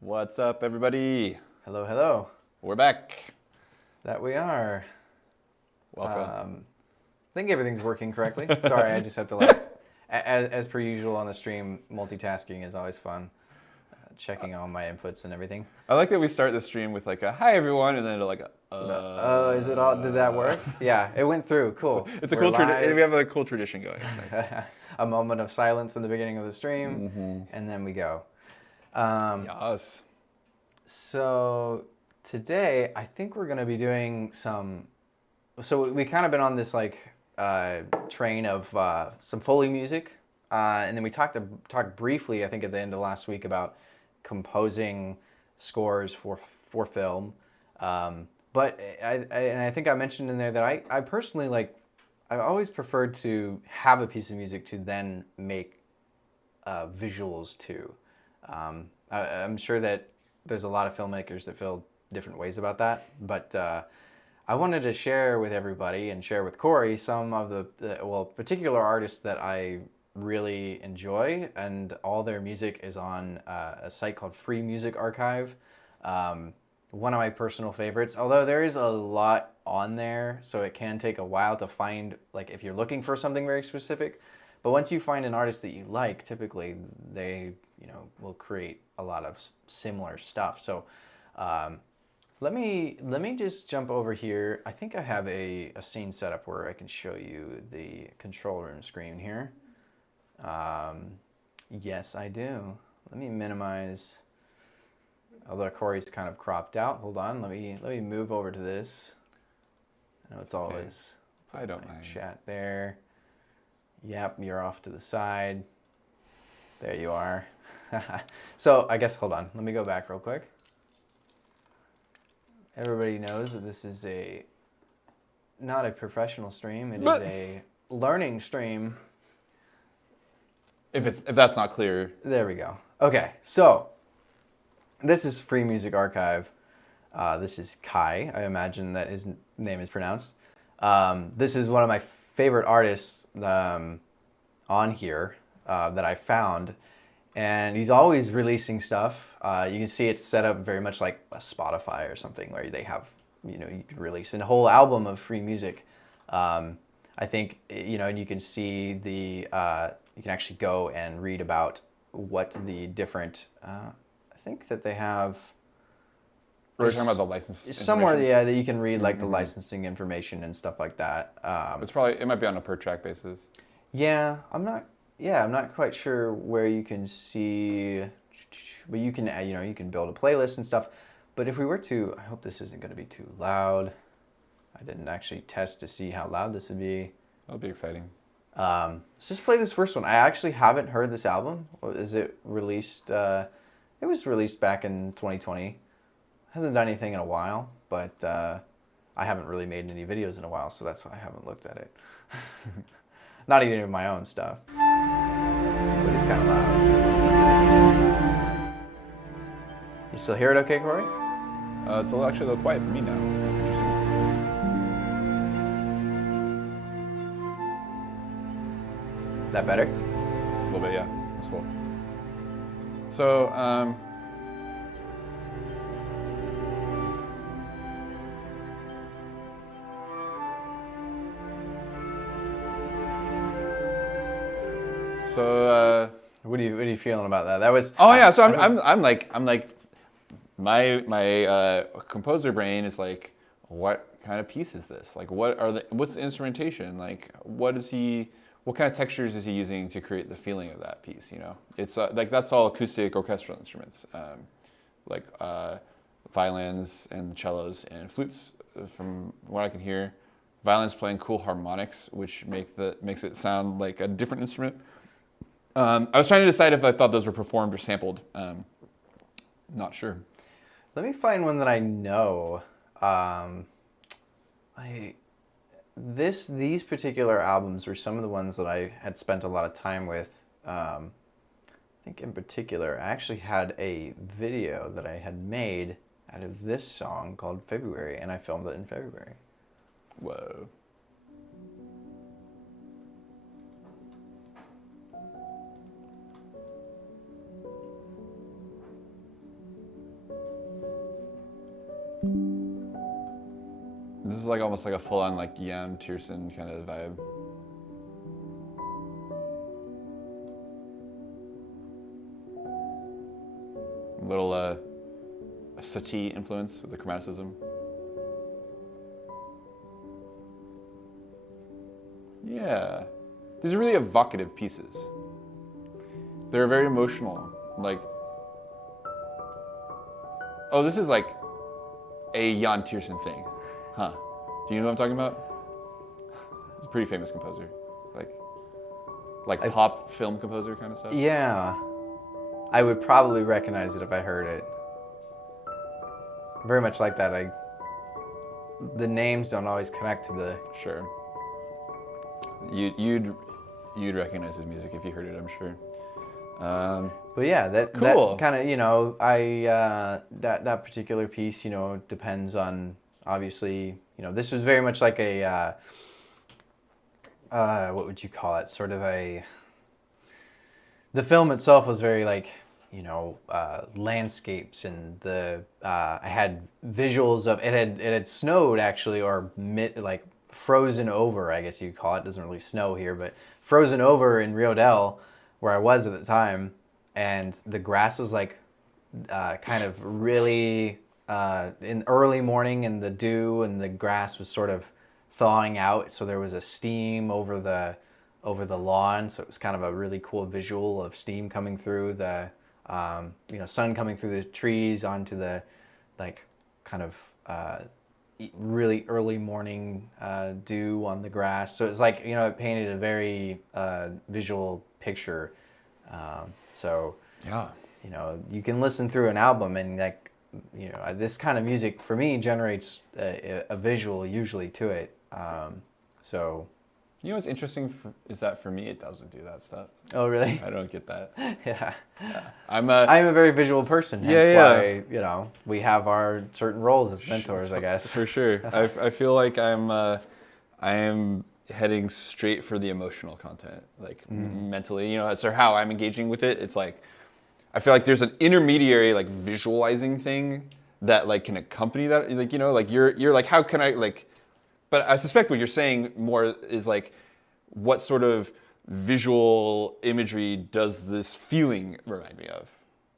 What's up, everybody? Hello, hello. We're back. That we are. Welcome. I think everything's working correctly. Sorry, I just have to like, as per usual on the stream, multitasking is always fun. Checking all my inputs and everything. I like that we start the stream with like a hi everyone, and then like a Oh, is it all? Did that work? Yeah, it went through. Cool. It's a We're cool live. we have a cool tradition going. It's nice. A moment of silence in the beginning of the stream, and then we go. Yes. So today, I think we're going to be doing some. So we kind of been on this like train of some Foley music, and then we talked briefly, I think, at the end of last week about composing scores for film. But I think I mentioned in there that I personally like. I always preferred to have a piece of music to then make visuals to. I'm sure that there's a lot of filmmakers that feel different ways about that, but I wanted to share with everybody and share with Cory some of the particular artists that I really enjoy, and all their music is on a site called Free Music Archive. One of my personal favorites, although there is a lot on there, so it can take a while to find, like if you're looking for something very specific. But once you find an artist that you like, typically they, will create a lot of similar stuff. So let me just jump over here. I think I have a scene set up where I can show you the control room screen here. Yes, I do. Let me minimize. Although Cory's kind of cropped out. Hold on. Let me move over to this. I know it's always. I don't mind. Chat there. Yep, you're off to the side. There you are. So I guess, hold on. Let me go back real quick. Everybody knows that this is not a professional stream. It is a learning stream. If that's not clear. There we go. Okay, so this is Free Music Archive. This is Kai. I imagine that his name is pronounced. This is one of my favorite artists on here that I found, and he's always releasing stuff. You can see it's set up very much like a Spotify or something, where they have, you can release a whole album of free music. I think, and you can see you can actually go and read about what the different, I think that they have. We're talking about the license somewhere, yeah, that you can read like the licensing information and stuff like that. It might be on a per track basis. Yeah, I'm not quite sure where you can see, but you can, you can build a playlist and stuff. But if we were to, I hope this isn't going to be too loud. I didn't actually test to see how loud this would be. That'll be exciting. Let's just play this first one. I actually haven't heard this album. Is it released? It was released back in 2020. Hasn't done anything in a while, but I haven't really made any videos in a while, so that's why I haven't looked at it. Not even in my own stuff. But it's kind of loud. You still hear it okay, Cory? It's actually a little quiet for me now. That's interesting. That better? A little bit, yeah. That's cool. So, what are you feeling about that? That was. Oh yeah, so I'm like my composer brain is like, what kind of piece is this? Like, what's the instrumentation? Like, what kind of textures is he using to create the feeling of that piece? It's like that's all acoustic orchestral instruments, like violins and cellos and flutes. From what I can hear, violins playing cool harmonics, which makes it sound like a different instrument. I was trying to decide if I thought those were performed or sampled. Not sure. Let me find one that I know. These particular albums were some of the ones that I had spent a lot of time with. I think in particular, I actually had a video that I had made out of this song called February, and I filmed it in February. Whoa. This is like almost like a full-on like Jan Tiersen kind of vibe. Little Satie influence with the chromaticism. Yeah, these are really evocative pieces. They're very emotional. Like, oh, this is like a Jan Tiersen thing, huh? Do you know what I'm talking about? He's a pretty famous composer, like pop film composer kind of stuff. Yeah, I would probably recognize it if I heard it. Very much like that. The names don't always connect to the. Sure. You'd recognize his music if you heard it, I'm sure. But yeah, cool. that kind of, that particular piece, depends on, obviously, this was very much like a, what would you call it? Sort of the film itself was very like, landscapes, and I had visuals of, it had snowed actually, or frozen over, I guess you'd call it. It doesn't really snow here, but frozen over in Rio Del, where I was at the time, and the grass was like kind of really in early morning, and the dew and the grass was sort of thawing out, so there was a steam over the lawn, so it was kind of a really cool visual of steam coming through the sun coming through the trees onto the kind of really early morning dew on the grass. So it's like, it painted a very visual picture. So yeah, you can listen through an album, and this kind of music for me generates a visual usually to it. So what's interesting is that for me it doesn't do that stuff. Oh, really? I don't get that. Yeah. I'm a very visual person. Hence why we have our certain roles as mentors, I guess. For sure. I feel like I am heading straight for the emotional content, mentally. That's how I'm engaging with it. It's like I feel like there's an intermediary visualizing thing that can accompany that. You're like, how can I But I suspect what you're saying more is what sort of visual imagery does this feeling remind me of?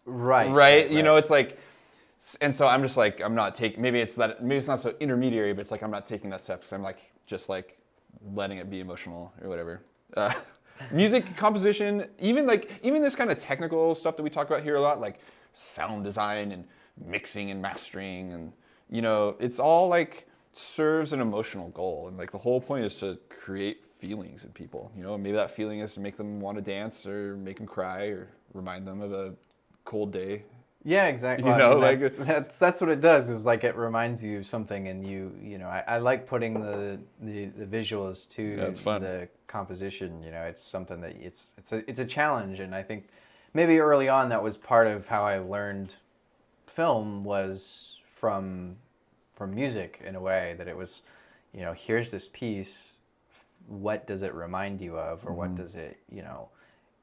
Right. Right. It's and so I'm just I'm not taking. Maybe it's not so intermediary, but it's I'm not taking that step because I'm just letting it be emotional or whatever. Music composition, even this kind of technical stuff that we talk about here a lot, like sound design and mixing and mastering, and it's all serves an emotional goal, and the whole point is to create feelings in people. Maybe that feeling is to make them want to dance or make them cry or remind them of a cold day. Yeah, exactly. That's what it does. Is it reminds you of something, and I like putting the visuals to the composition. It's something that it's a challenge, and I think maybe early on that was part of how I learned film was from music, in a way that it was, here's this piece, what does it remind you of, or what does it,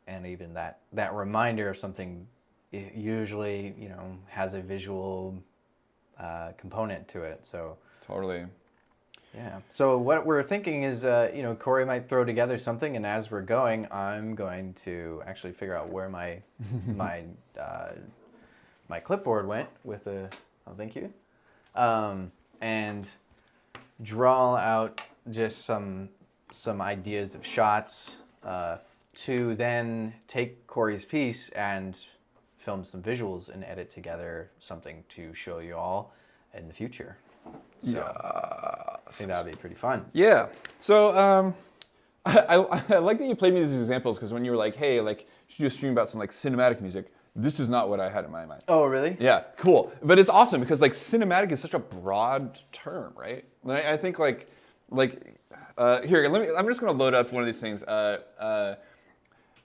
and even that reminder of something, it usually, has a visual component to it. So totally. Yeah. So what we're thinking is, Cory might throw together something, and as we're going, I'm going to actually figure out where my my clipboard went with thank you. And draw out just some ideas of shots to then take Cory's piece and film some visuals and edit together something to show you all in the future. So I think that would be pretty fun. Yeah. So I like that you played me these examples, because when you were like, hey, you should do a stream about some cinematic music, this is not what I had in my mind. Oh, really? Yeah, cool. But it's awesome because cinematic is such a broad term, right? I think here, I'm just gonna load up one of these things.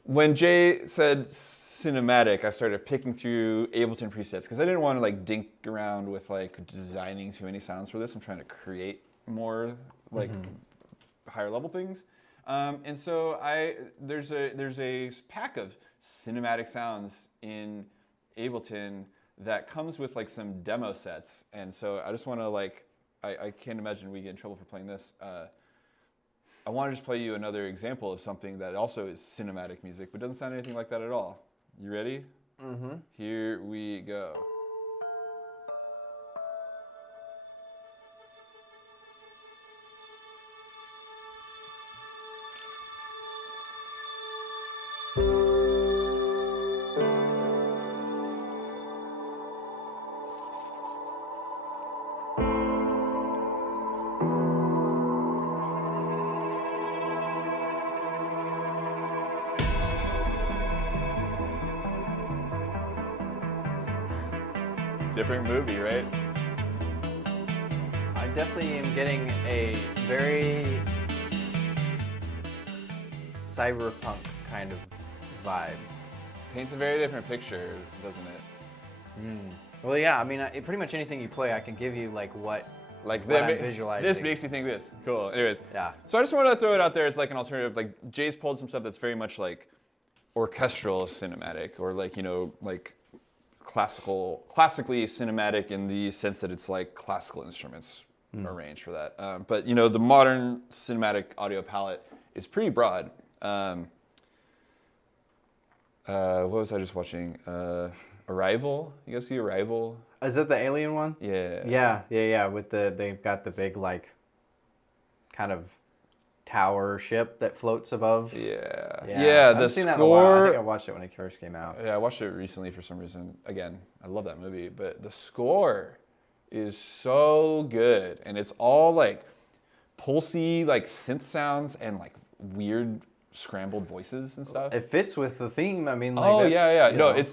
When Jay said cinematic, I started picking through Ableton presets because I didn't want to dink around with designing too many sounds for this. I'm trying to create more higher level things. And so there's a pack of cinematic sounds in Ableton that comes with some demo sets, and so I just want to I can't imagine we get in trouble for playing this. I want to just play you another example of something that also is cinematic music, but doesn't sound anything like that at all. You ready? Mm-hmm. Here we go. Different movie, right? I definitely am getting a very cyberpunk kind of vibe. Paints a very different picture, doesn't it? Well, yeah, I mean, pretty much anything you play, I can give you like what Like I'm visualizing. This makes me think this. Cool. Anyways. Yeah. So I just wanted to throw it out there as like an alternative. Like Jay's pulled some stuff that's very much like orchestral cinematic, or like, you know, like classically cinematic in the sense that it's like classical instruments arranged for that. But you know, the modern cinematic audio palette is pretty broad. What was I just watching? Arrival. You guys see Arrival? Is that the alien one? Yeah. Yeah. With they've got the big like kind of tower ship that floats above. Yeah. I The haven't seen that in a while. I score. think I watched it when it first came out. Yeah, I watched it recently for some reason. Again, I love that movie, but the score is so good, and it's all like pulsy, like synth sounds and like weird scrambled voices and stuff. It fits with the theme. I mean, like, Oh that's, yeah. you No, know.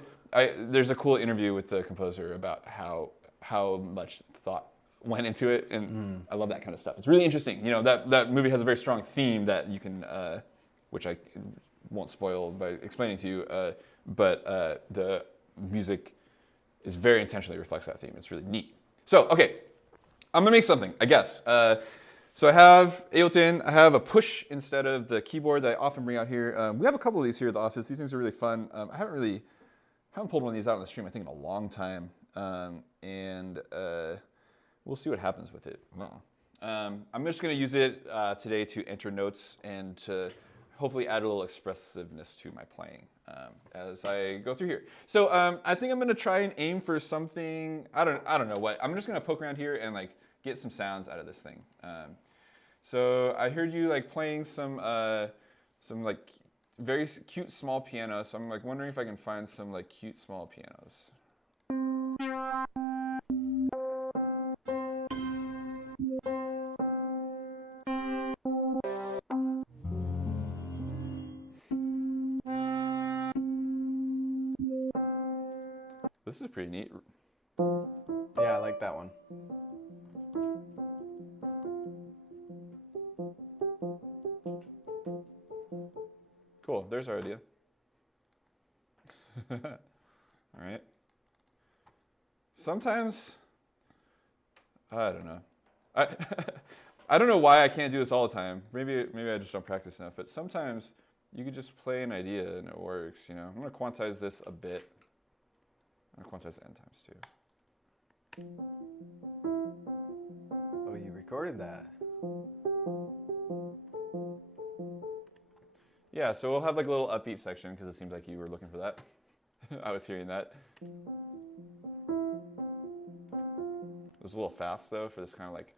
there's a cool interview with the composer about how much thought went into it, and I love that kind of stuff. It's really interesting. You know, that movie has a very strong theme that you can, which I won't spoil by explaining to you, but the music is very intentionally reflects that theme. It's really neat. So, okay, I'm gonna make something, I guess. So I have Ableton. I have a push instead of the keyboard that I often bring out here. We have a couple of these here at the office. These things are really fun. I haven't pulled one of these out on the stream, I think, in a long time. And we'll see what happens with it. I'm just going to use it today to enter notes and to hopefully add a little expressiveness to my playing as I go through here. So I think I'm going to try and aim for something. I don't know what. I'm just going to poke around here and like get some sounds out of this thing. So I heard you like playing some like very cute small piano. So I'm like wondering if I can find some like cute small pianos. This is pretty neat. Yeah, I like that one. Cool, there's our idea. All right. Sometimes, I don't know. I don't know why I can't do this all the time. Maybe I just don't practice enough, but sometimes you could just play an idea and it works, you know. I'm gonna quantize this a bit. I'm gonna quantize the end times too. Oh, you recorded that. Yeah, so we'll have like a little upbeat section because it seems like you were looking for that. I was hearing that. It was a little fast though for this kind of like.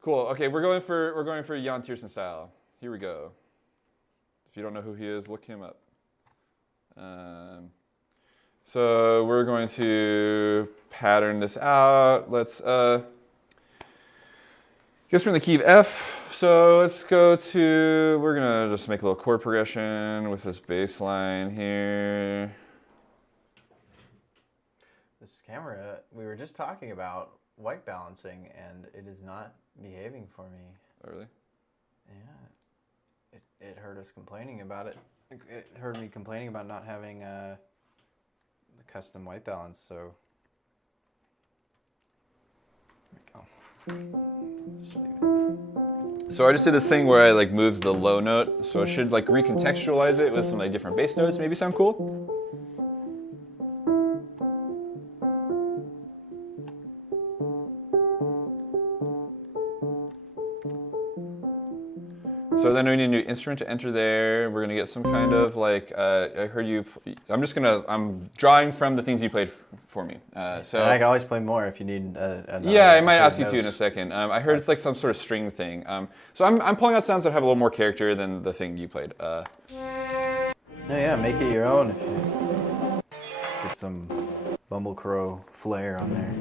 Cool. Okay, we're going for Jan Tiersen style. Here we go. If you don't know who he is, look him up. So we're going to pattern this out. Let's guess we're in the key of F. So let's go to, we're gonna just make a little chord progression with this bass line here. This camera, we were just talking about white balancing, and it is not behaving for me. Oh, really? Yeah, it heard us complaining about it. It heard me complaining about not having the custom white balance. So here we Just leave it. So I just did this thing where I like moved the low note, so I should like recontextualize it with some like different bass notes. Maybe sound cool. So then we need a new instrument to enter there. We're gonna get some kind of like, I heard you, I'm drawing from the things you played for me. So And I can always play more if you need yeah, I might ask you notes. to in a second. I heard it's like some sort of string thing. So I'm pulling out sounds that have a little more character than the thing you played. No, yeah, make it your own if you get some Bumble Crow flair on there.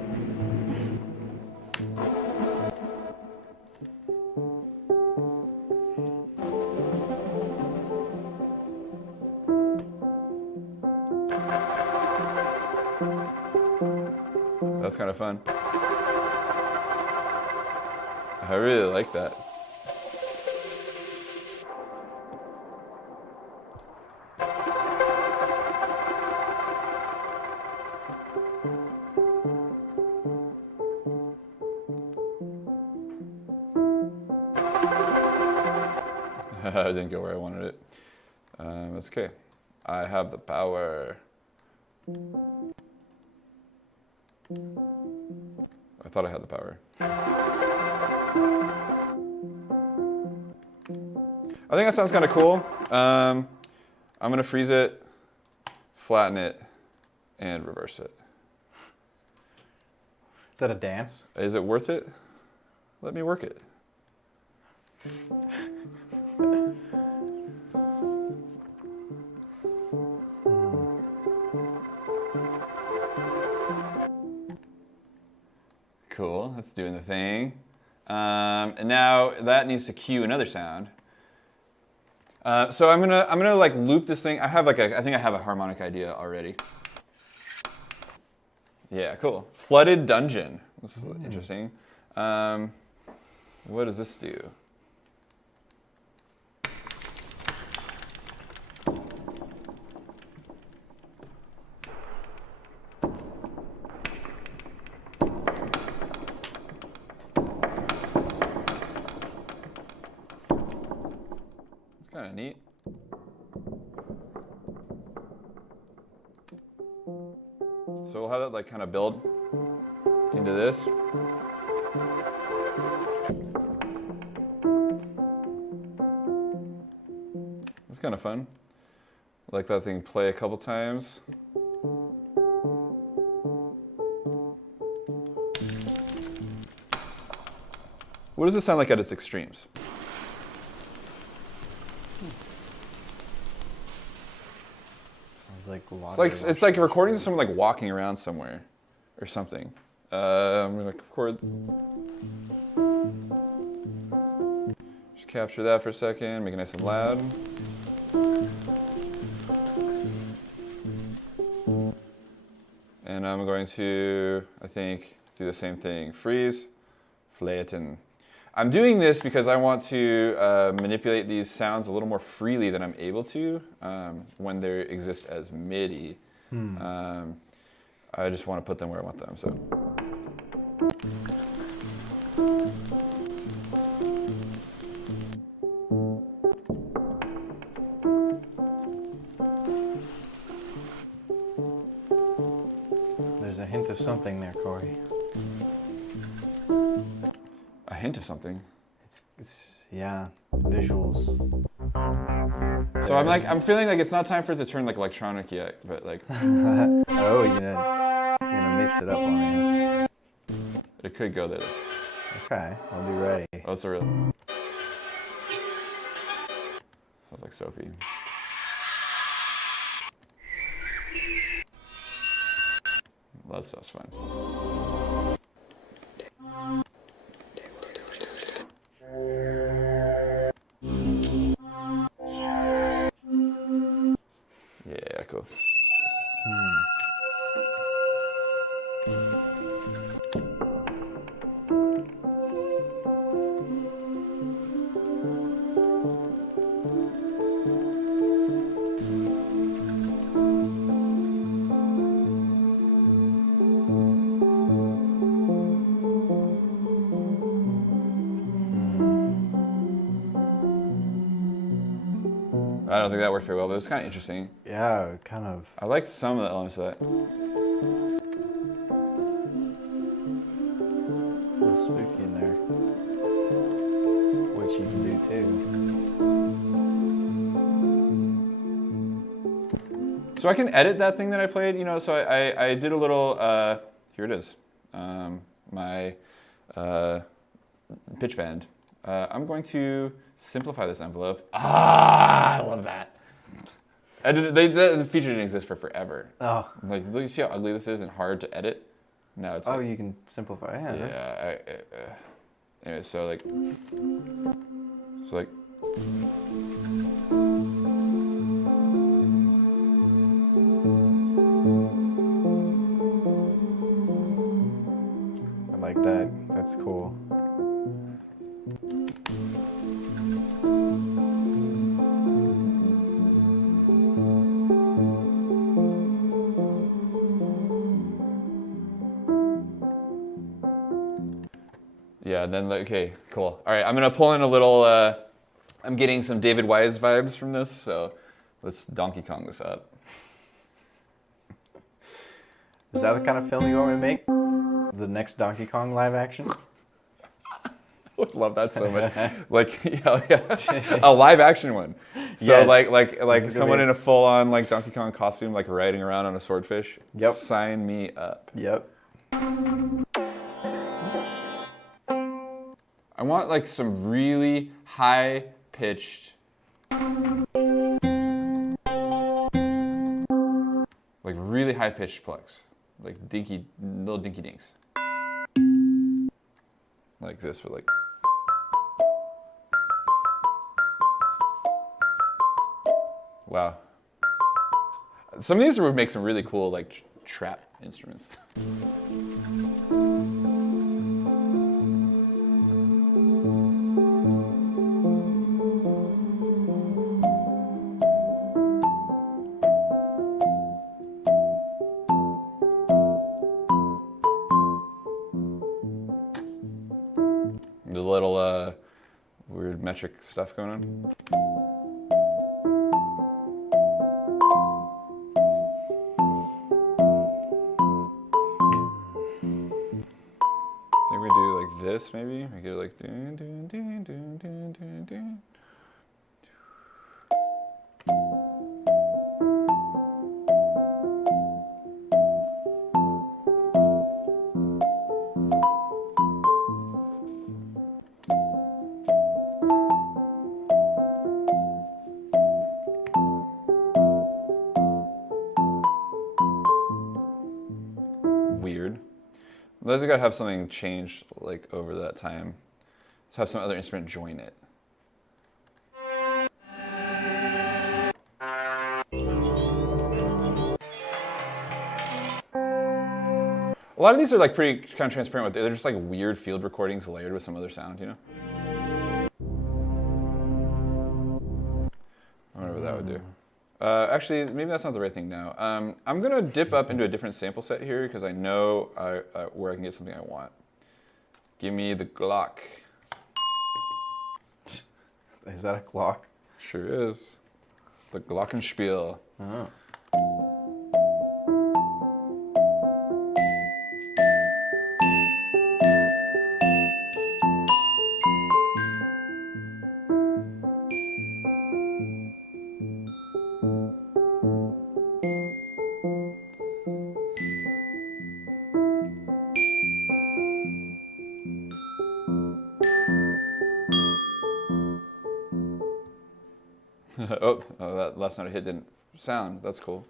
That's kind of fun. I really like that. I didn't go where I wanted it. That's okay. I have the power. I thought I had the power. I think that sounds kind of cool. I'm gonna freeze it, flatten it, and reverse it. Is that a dance? Is it worth it? Let me work it. Cool, that's doing the thing. And now that needs to cue another sound. So I'm gonna like loop this thing. I have like I think I have a harmonic idea already. Yeah, cool. Flooded dungeon. This is interesting. What does this do? Kind of neat. So we'll have that like kind of build into this. It's kind of fun. Let that thing play a couple times. What does it sound like at its extremes? Like It's like recording someone like walking around somewhere or something. I'm gonna record. Just capture that for a second, make it nice and loud. And I'm going to, I think, do the same thing. Freeze, flatten. I'm doing this because I want to manipulate these sounds a little more freely than I'm able to when they exist as MIDI. I just want to put them where I want them. So. There's a hint of something there, Cory. A hint of something. It's yeah, visuals. So I'm feeling like it's not time for it to turn like electronic yet, but like. Oh, you're gonna mix it up on me. It could go there. Okay, I'll be ready. Oh, it's a real. Sounds like Sophie. That sounds fun. Yeah, cool. I don't think that worked very well, but it was kind of interesting. Yeah, kind of. I liked some of the elements of that. A little spooky in there. Which you can do too. So I can edit that thing that I played, you know, so I did a little, here it is, my pitch bend. I'm going to simplify this envelope. I love that. The feature didn't exist for forever. Oh. Like, look, you see how ugly this is and hard to edit? Now it's You can simplify it. Yeah. Anyway, so like. I like that. That's cool. Yeah, then like, okay, cool. All right, I'm gonna pull in a little, I'm getting some David Wise vibes from this, so let's Donkey Kong this up. Is that the kind of film you want me to make? The next Donkey Kong live action? I would love that so much. Like, yeah, a live action one. So Yes. like someone in a full on like Donkey Kong costume, like riding around on a swordfish. Yep. Sign me up. Yep. I want like some really high pitched, like really high pitched plucks, like little dinky dinks, like this, but like. Wow. Some of these would make some really cool like trap instruments. The little weird metric stuff going on. I think we do like this maybe. We get like dun, dun, dun, dun, dun, dun, dun. Weird. Otherwise, we gotta have something change like over that time. Let's have some other instrument join it. A lot of these are like pretty kind of transparent. They're just like weird field recordings layered with some other sound, you know? I wonder what that would do. Actually, maybe that's not the right thing now. I'm gonna dip up into a different sample set here because I know where I can get something I want. Give me the Glock. Is that a clock? Sure is. The Glockenspiel. Oh. Oh, that last note I hit didn't sound. That's cool.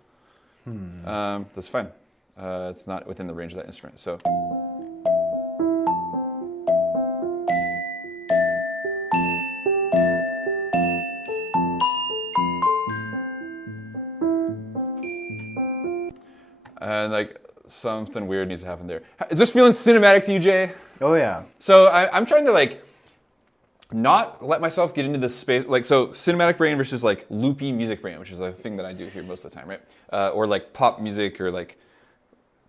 That's fine. It's not within the range of that instrument. So. And like something weird needs to happen there. Is this feeling cinematic to you, Jay? Oh yeah. So I'm trying to like not let myself get into this space, like, so cinematic brain versus like loopy music brain, which is the thing that I do here most of the time, right? Or like pop music or like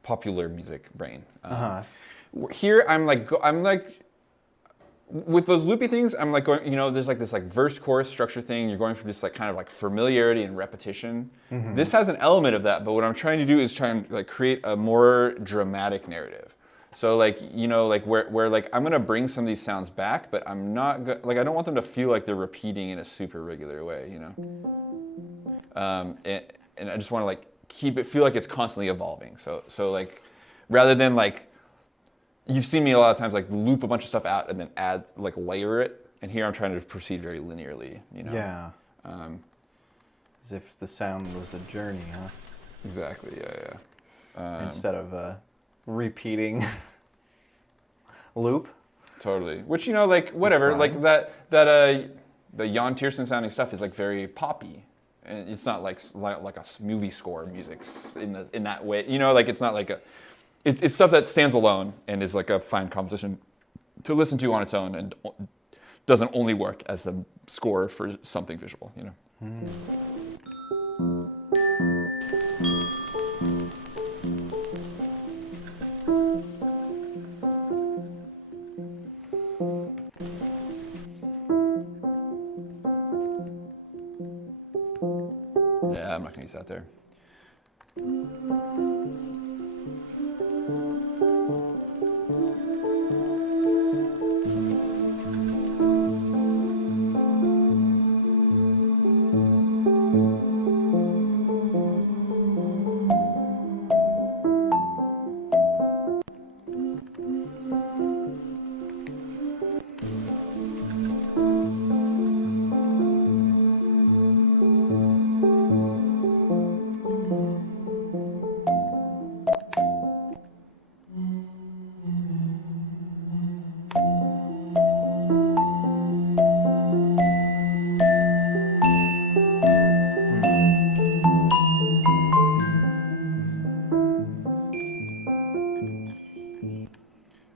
popular music brain. Here I'm like with those loopy things, I'm like going, there's like this like verse chorus structure thing. You're going for this like kind of like familiarity and repetition. This has an element of that, but what I'm trying to do is try and like create a more dramatic narrative. So like, like where like I'm gonna bring some of these sounds back, but I'm not like I don't want them to feel like they're repeating in a super regular way, and I just want to like feel like it's constantly evolving. So like rather than like. You've seen me a lot of times like loop a bunch of stuff out and then add, like layer it. And here I'm trying to proceed very linearly, Yeah. As if the sound was a journey, huh? Exactly, yeah. Instead of a repeating loop. Totally. Which, like whatever, like the Jan Tiersen sounding stuff is like very poppy. And it's not like a movie score music in that way. Like it's not like it's stuff that stands alone and is like a fine composition to listen to on its own and doesn't only work as the score for something visual, Yeah, I'm not gonna use that there.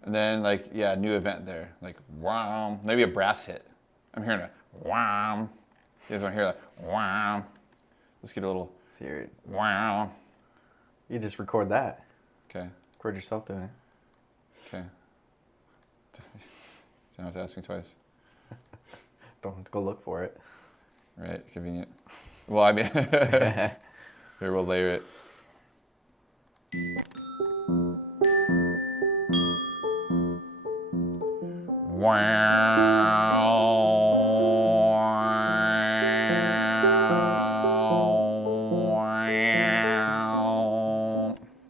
And then like, yeah, new event there. Like, wow, maybe a brass hit. I'm hearing a wow. You guys want to hear that? Wow. Let's get a little. Let's hear it. Wow. You just record that. Okay. Record yourself doing it. Okay. Don't have to ask me twice. Don't have to go look for it. Right, convenient. Well, I mean, here we'll layer it. Wow.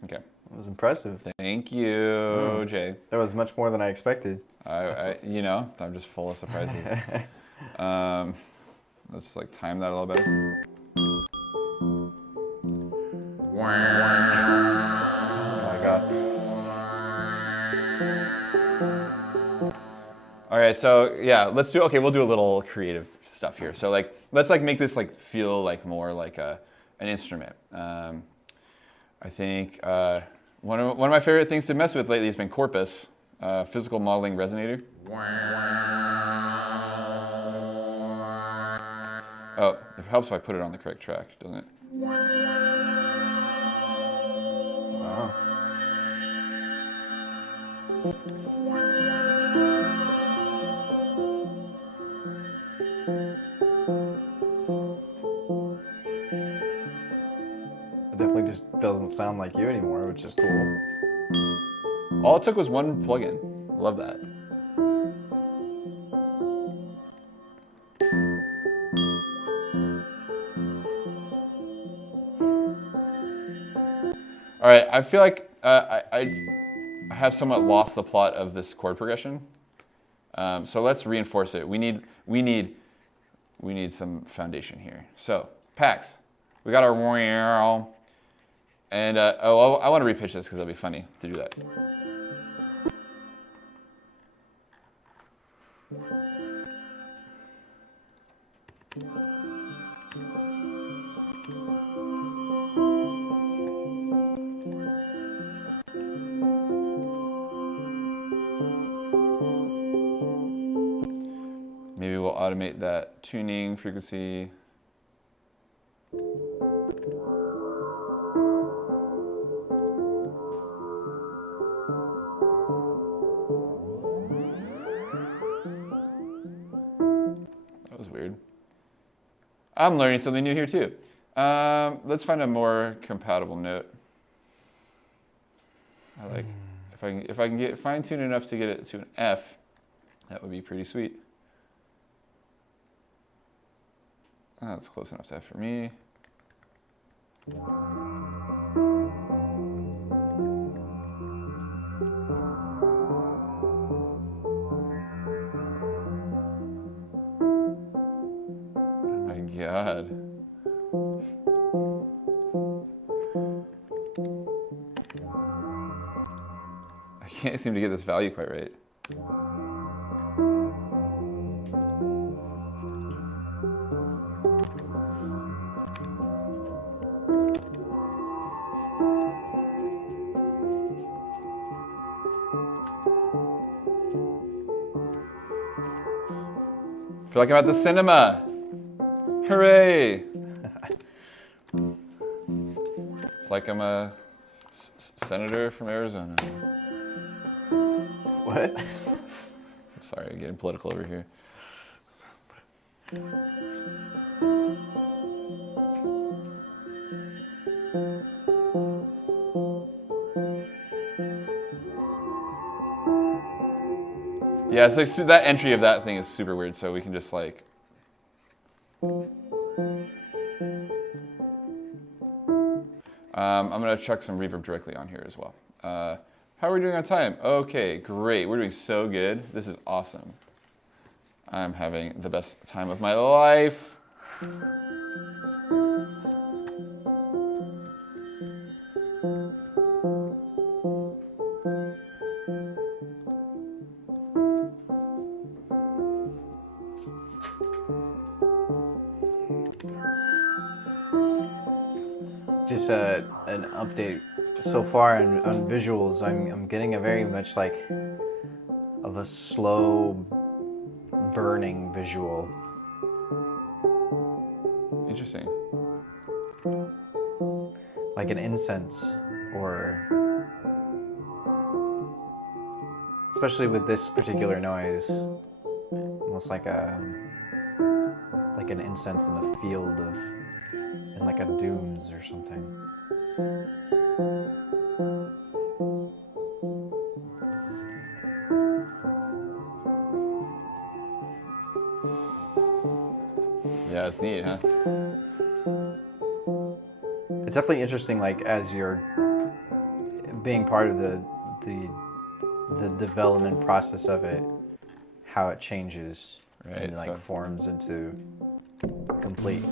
Okay. That was impressive. Thank you, Jay. That was much more than I expected. I'm just full of surprises. Let's like time that a little better. Oh my God. All right, so yeah, we'll do a little creative stuff here. So like, let's like make this like feel like more like an instrument. I think one of my favorite things to mess with lately has been Corpus, physical modeling resonator. Oh, it helps if I put it on the correct track, doesn't it? Wow. It definitely just doesn't sound like you anymore, which is cool. All it took was one plugin. Love that. All right, I feel like I have somewhat lost the plot of this chord progression. So let's reinforce it. We need some foundation here. So Pax, we got our wow, and I want to repitch this because it'll be funny to do that. Maybe we'll automate that tuning frequency. weird. I'm learning something new here too. Let's find a more compatible note. I like if I can get fine-tuned enough to get it to an F, that would be pretty sweet. That's close enough to F for me. Oh my God. I can't seem to get this value quite right. I feel like I'm at the cinema. Hooray! It's like I'm a senator from Arizona. What? Sorry, I'm getting political over here. Yeah, it's like that entry of that thing is super weird, so we can just like... I'm gonna chuck some reverb directly on here as well. How are we doing on time? Okay, great. We're doing so good. This is awesome. I'm having the best time of my life. Just an update so far on visuals. I'm getting a very much like of a slow burning visual. Interesting. Like an incense, or especially with this particular noise, almost like an incense in a field of, in like a dunes or something. Yeah, it's neat, huh? It's definitely interesting, like as you're being part of the development process of it, how it changes and like forms into complete.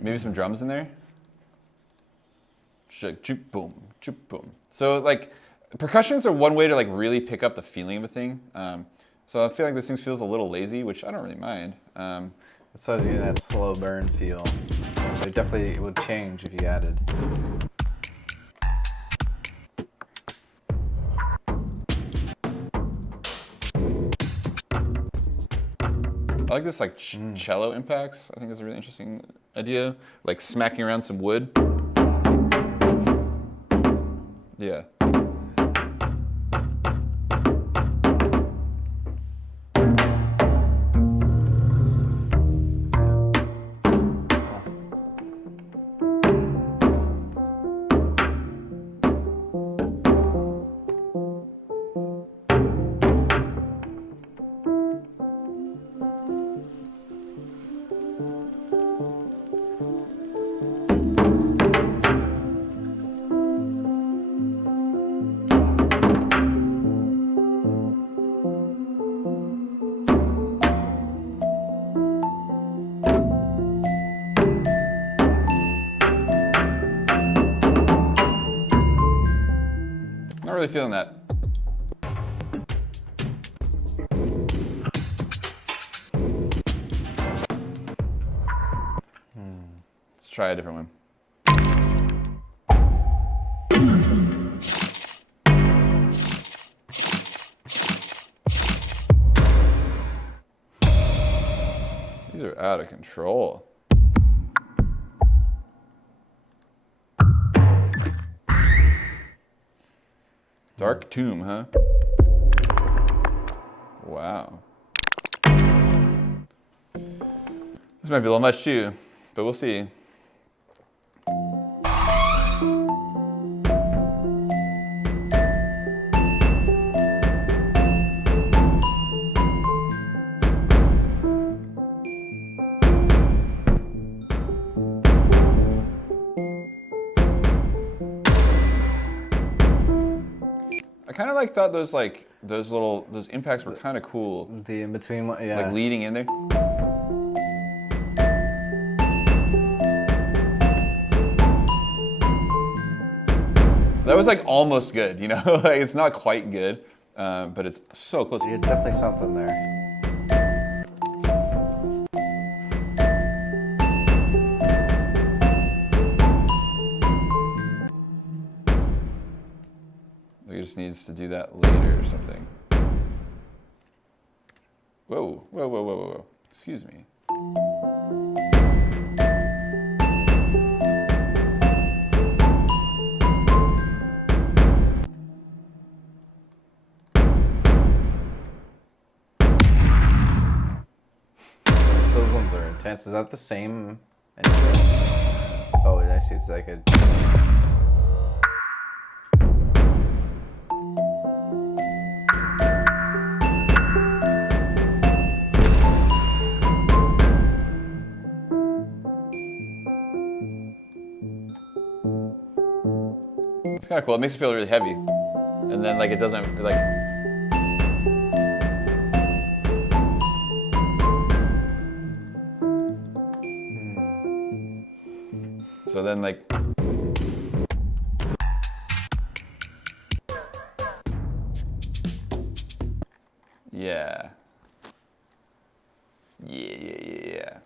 Maybe some drums in there. Just like choop boom, choop boom. So like percussions are one way to like really pick up the feeling of a thing. So I feel like this thing feels a little lazy, which I don't really mind. So I was getting that slow burn feel. It definitely would change if you added. I like this like cello impacts. I think is a really interesting idea. Like smacking around some wood. Yeah. really feeling that. Let's try a different one. These are out of control. Dark Tomb, huh? Wow. This might be a little much too, but we'll see. I kind of like thought those those impacts were kind of cool. The in between one, yeah. Like leading in there. That was like almost good, you know? Like it's not quite good, but it's so close. There's definitely something there. He just needs to do that later or something. Whoa, whoa, whoa, whoa, whoa, whoa. Excuse me. Those ones are intense. Is that the same instrument? Oh, I see. It's like a... It's kind of cool. It makes it feel really heavy. And then like it doesn't, like... So then like... Yeah. Yeah.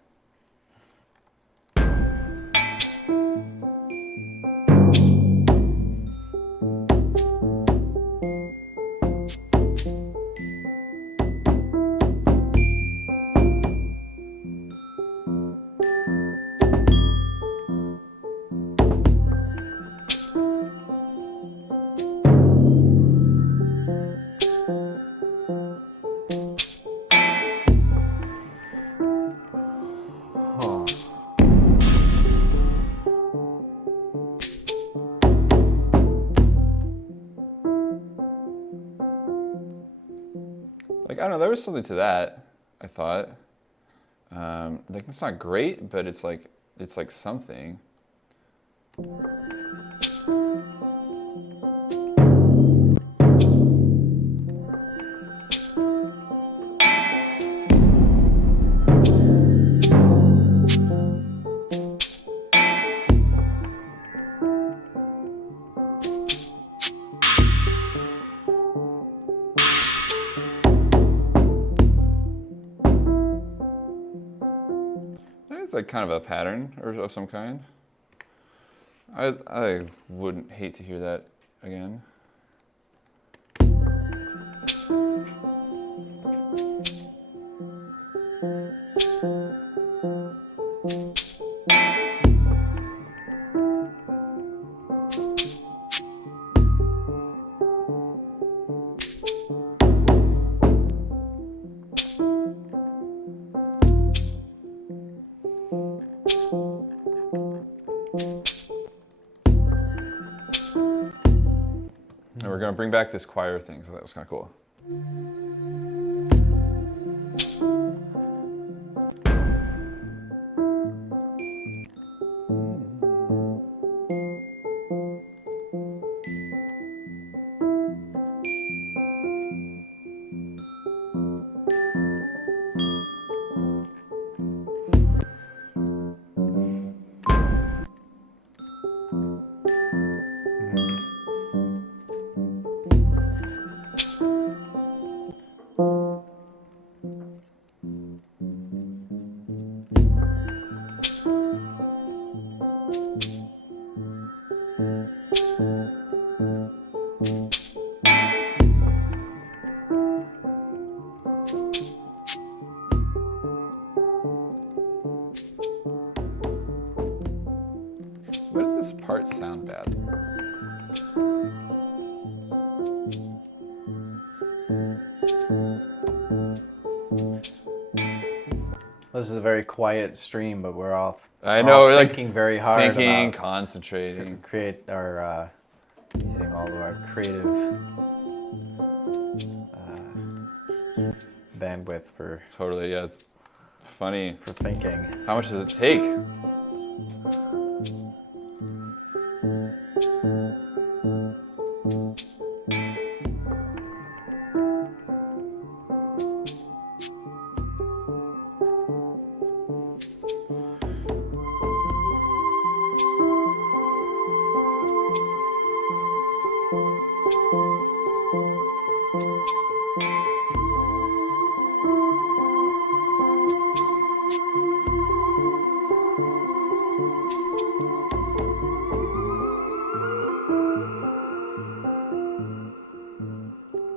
Like, I don't know, there was something to that, I thought. Like, it's not great, but it's like something. It's like kind of a pattern or of some kind. I wouldn't hate to hear that again. And we're gonna bring back this choir thing, so that was kind of cool. Why does this part sound bad? This is a very quiet stream, but we're all We're thinking very hard thinking, about concentrating. create our using all of our creative bandwidth for Totally, yeah. It's funny. for thinking. How much does it take?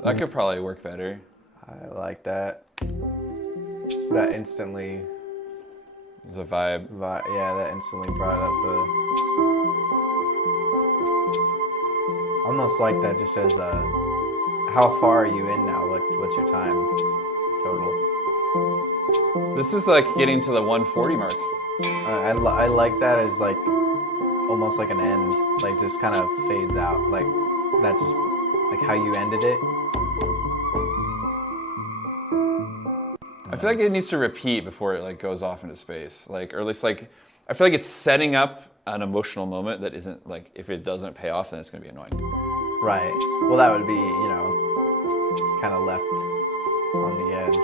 That could probably work better. I like that. That instantly, It's a vibe. yeah, that instantly brought up almost like that just says, how far are you in now? What's your time total? This is like getting to the 140 mark. I like that as like almost like an end, like just kind of fades out, like that just like how you ended it. I feel like it needs to repeat before it like goes off into space, like, or at least like, I feel like it's setting up an emotional moment that isn't like, if it doesn't pay off, then it's gonna be annoying. Right. Well, that would be, kind of left on the edge.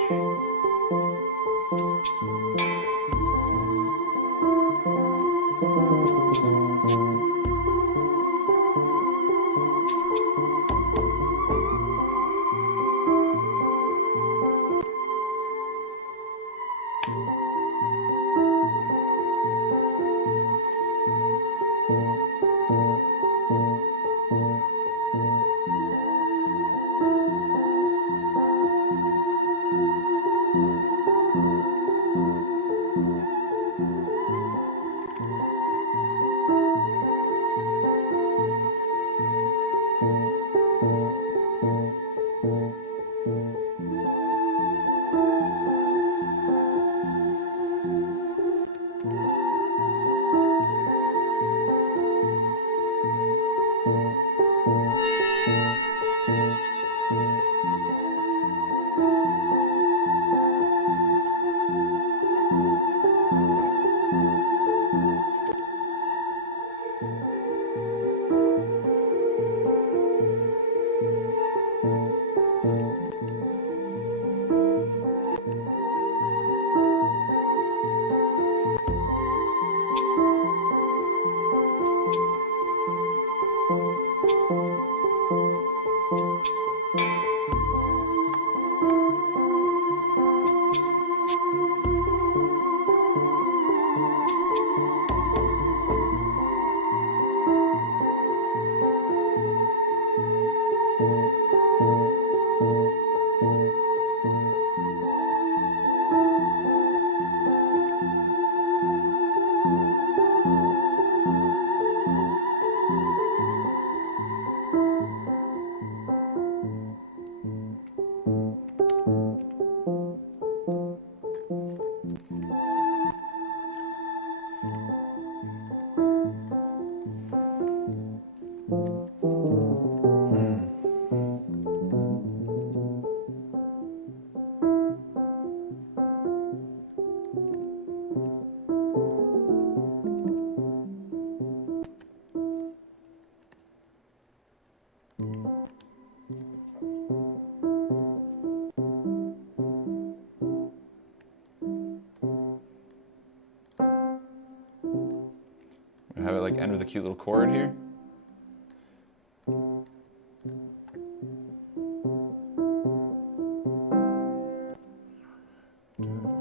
Have it like end with a cute little chord here.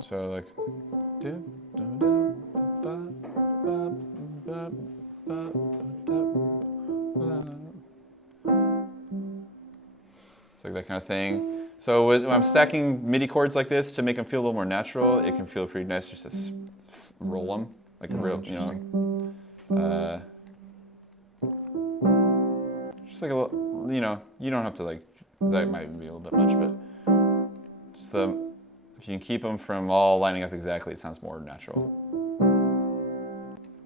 So like, it's like that kind of thing. So when I'm stacking MIDI chords like this to make them feel a little more natural, it can feel pretty nice just to roll them like a real, just like a little, you know, you don't have to like, that might be a little bit much, but just if you can keep them from all lining up exactly, it sounds more natural.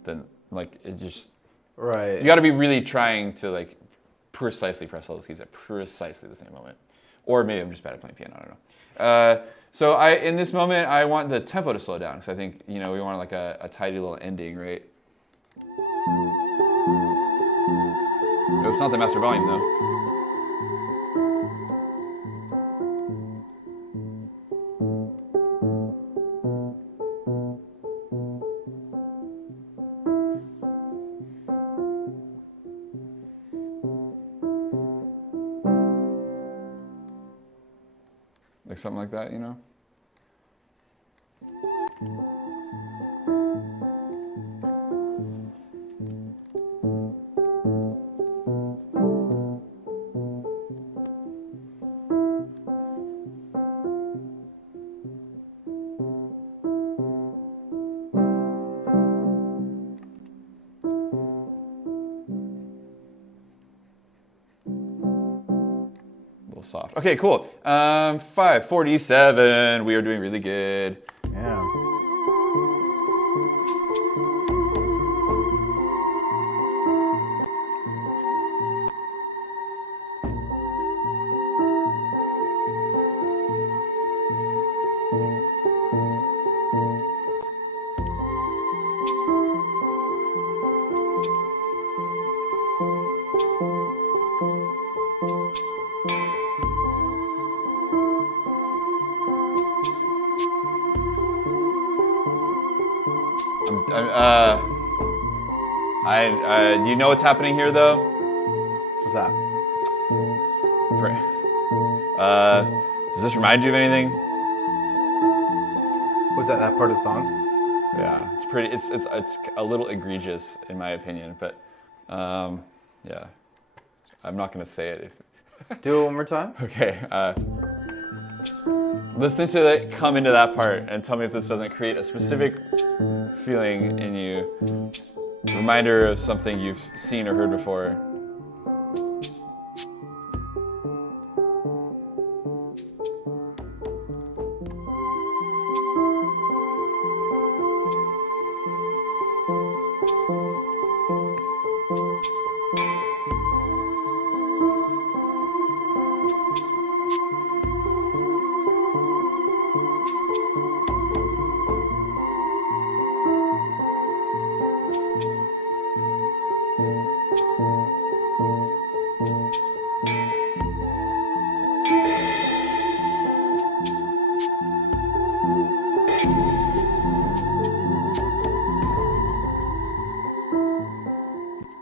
Then like it just, Right. you got to be really trying to like precisely press all those keys at precisely the same moment. Or maybe I'm just bad at playing piano, I don't know. So in this moment, I want the tempo to slow down because I think, you know, we want like a tidy little ending, right? Oops, not the master volume though. Like something like that, you know? Soft. Okay, cool. 547. We are doing really good. Yeah. Do you know what's happening here, though? What's that? Does this remind you of anything? What's that part of the song? Yeah, it's pretty. It's a little egregious in my opinion, but yeah, I'm not gonna say it. Do it one more time. Okay. Listen to it come into that part and tell me if this doesn't create a specific feeling in you. Reminder of something you've seen or heard before.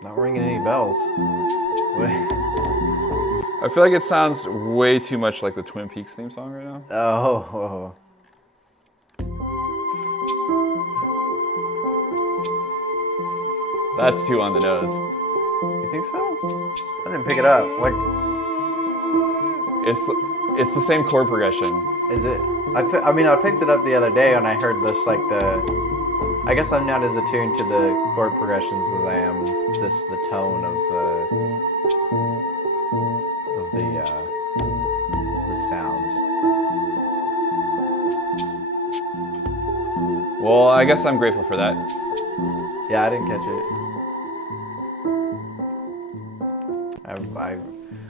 Not ringing any bells. Wait. I feel like it sounds way too much like the Twin Peaks theme song right now. Oh. That's too on the nose. You think so? I didn't pick it up. Like, It's the same chord progression. is it? I mean, I picked it up the other day and I heard this like I guess I'm not as attuned to the chord progressions as I am the tone of the sounds. Well, I guess I'm grateful for that. Yeah, I didn't catch it. I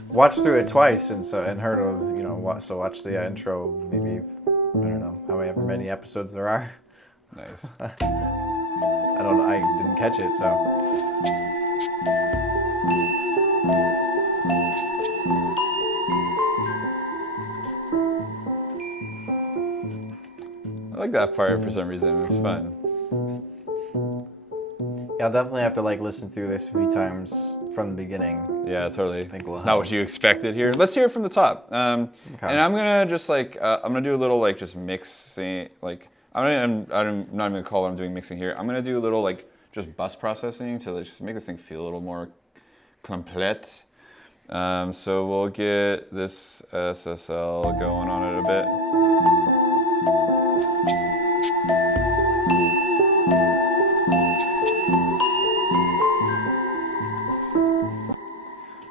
watched through it twice and heard of watch the intro maybe I don't know however many episodes there are. Nice. I didn't catch it, so. I like that part for some reason. It's fun. Yeah, I'll definitely have to like listen through this a few times from the beginning. Yeah, totally. think It's we'll not what you expected here. Let's hear it from the top. Okay. And I'm gonna just like I'm gonna do a little like just mixing. Like I'm not even gonna call what I'm doing mixing here. I'm gonna do a little like just bus processing to like, just make this thing feel a little more complete. So we'll get this SSL going on it a bit.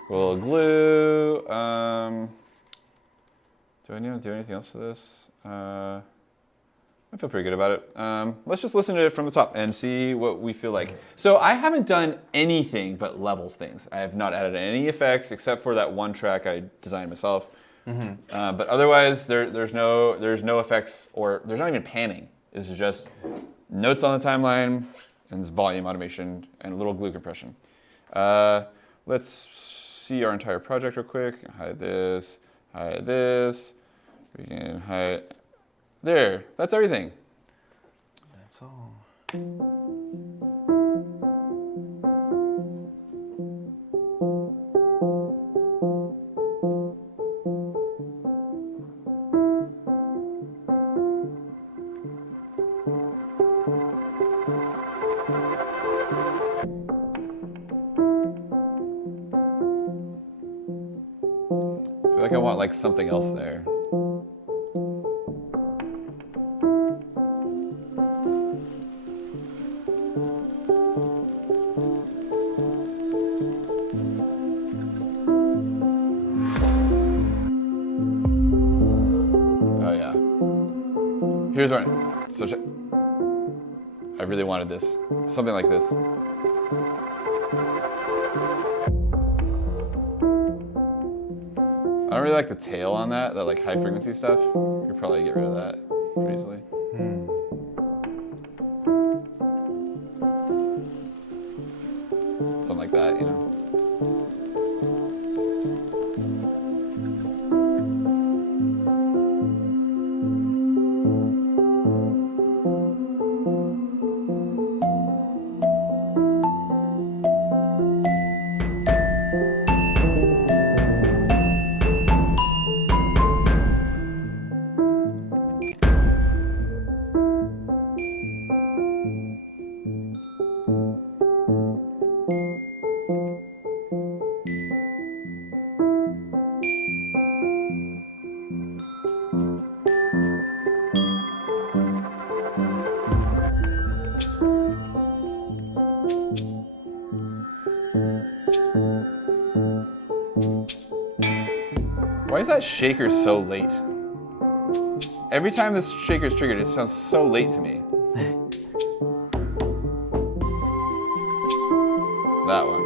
We'll glue. Do I need to do anything else to this? I feel pretty good about it. Let's just listen to it from the top and see what we feel like. So I haven't done anything but level things. I have not added any effects except for that one track I designed myself. But otherwise, there's no effects, or there's not even panning. This is just notes on the timeline and volume automation and a little glue compression. Let's see our entire project real quick. Hide this, hide this. We can hide. There, that's everything. That's all. I feel like I want like something else there. Here's our, so I really wanted this, something like this. I don't really like the tail on that like high frequency stuff. You could probably get rid of that pretty easily. Something like that, you know. Why is that shaker so late? Every time this shaker's triggered, it sounds so late to me. That one.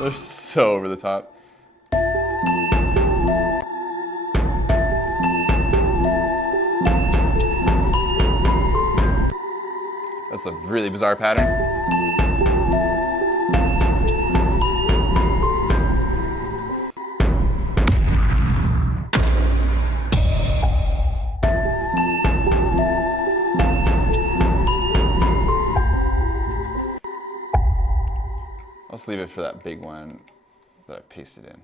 They're so over the top. That's a really bizarre pattern. I'll just leave it for that big one that I pasted in.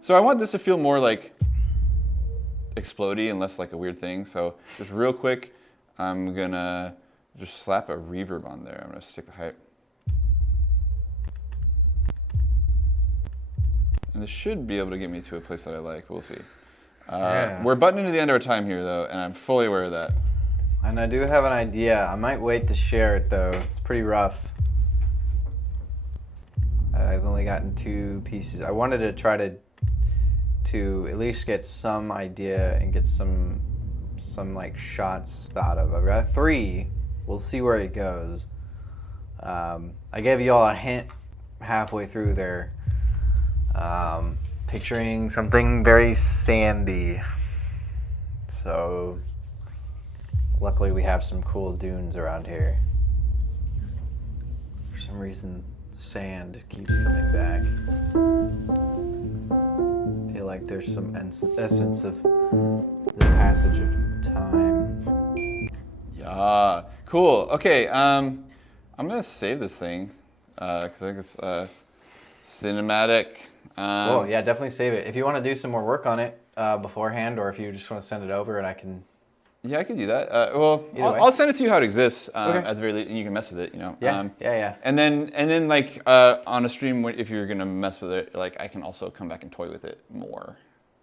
So I want this to feel more like explodey and less like a weird thing. So just real quick, I'm gonna just slap a reverb on there. I'm gonna stick the hype. And this should be able to get me to a place that I like. We'll see. Yeah. We're butting into the end of our time here, though, and I'm fully aware of that. And I do have an idea. I might wait to share it, though. It's pretty rough. I've only gotten 2 pieces. I wanted to try to at least get some idea and get some like shots thought of. I've got 3. We'll see where it goes. I gave you all a hint halfway through there. Picturing something very sandy. So luckily we have some cool dunes around here. For some reason, sand keeps coming back. I feel like there's some essence of the passage of time. Yeah, cool. Okay, I'm gonna save this thing because I think it's cinematic. Cool. Yeah, definitely save it. If you want to do some more work on it beforehand, or if you just want to send it over and I can. Yeah, I could do that. Well, Either way. I'll send it to you how it exists Okay. at the very least, and you can mess with it. You know. Yeah. Yeah. And then like on a stream, if you're gonna mess with it, like I can also come back and toy with it more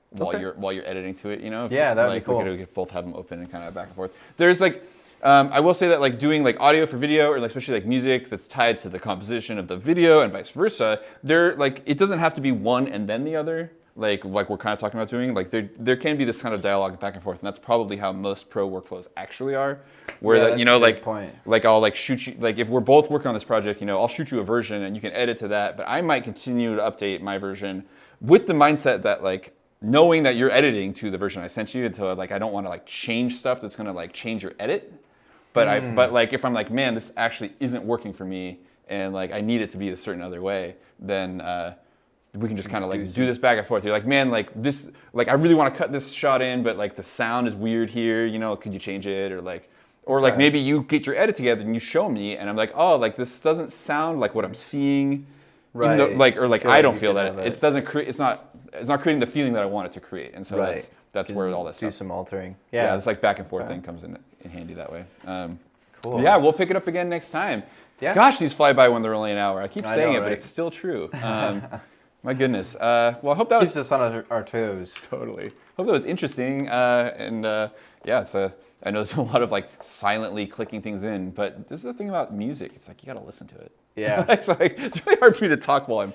while Okay. you're editing to it. You know. Yeah, that'd be like, cool. We could both have them open and kind of back and forth. There's like. I will say that like doing like audio for video or like especially like music that's tied to the composition of the video and vice versa, there like it doesn't have to be one and then the other. Like we're kind of talking about doing, like there can be this kind of dialogue back and forth, and that's probably how most pro workflows actually are. Where Yeah, that, you know, that's a good like point. like I'll like shoot you, like if we're both working on this project, you know, I'll shoot you a version and you can edit to that, but I might continue to update my version with the mindset that like knowing that you're editing to the version I sent you, until like I don't want to like change stuff that's gonna like change your edit. But but like if I'm like, man, this actually isn't working for me, and like I need it to be a certain other way, then we can just kind of like do this back and forth. You're like, man, like this, like I really want to cut this shot in, but like the sound is weird here. You know, could you change it? Or like maybe you get your edit together and you show me, and I'm like, oh, like this doesn't sound like what I'm seeing. Right. Even though, like or like Feel I like don't you feel could that have it doesn't create. It's not creating the feeling that I want it to create, and so Right. that's where all that Do stuff. some altering. Yeah, it's like back and forth thing comes in handy that way. Cool. Yeah, we'll pick it up again next time. Yeah. Gosh, these fly by when they're only an hour. I keep saying know, it, but right? it's still true. My goodness. Well, I hope that was Keeps us on our toes. totally. Hope that was interesting. Yeah, it's I know there's a lot of like silently clicking things in, but this is the thing about music. It's like you got to listen to it. Yeah. it's really hard for me to talk while I'm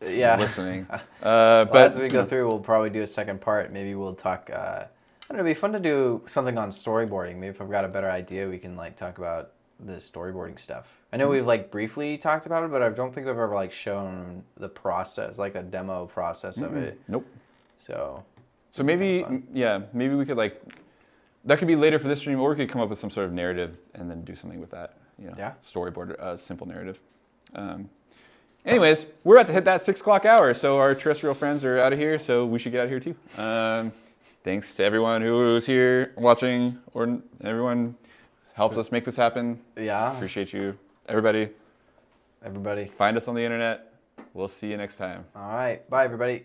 listening. But As we go through, we'll probably do a second part. Maybe we'll talk. I don't know. It'd be fun to do something on storyboarding. Maybe if I've got a better idea, we can like talk about the storyboarding stuff. I know we've like briefly talked about it, but I don't think we've ever like shown the process, like a demo process of it. Nope. So maybe maybe we could like that could be later for this stream, or we could come up with some sort of narrative and then do something with that. You know, Yeah. Storyboard, simple narrative. Anyways, we're about to hit that 6 o'clock hour, so our terrestrial friends are out of here, so we should get out of here too. Thanks to everyone who was here watching, or everyone helped us make this happen. yeah, Appreciate you, everybody. everybody. Find us on the internet. We'll see you next time. All right, bye everybody.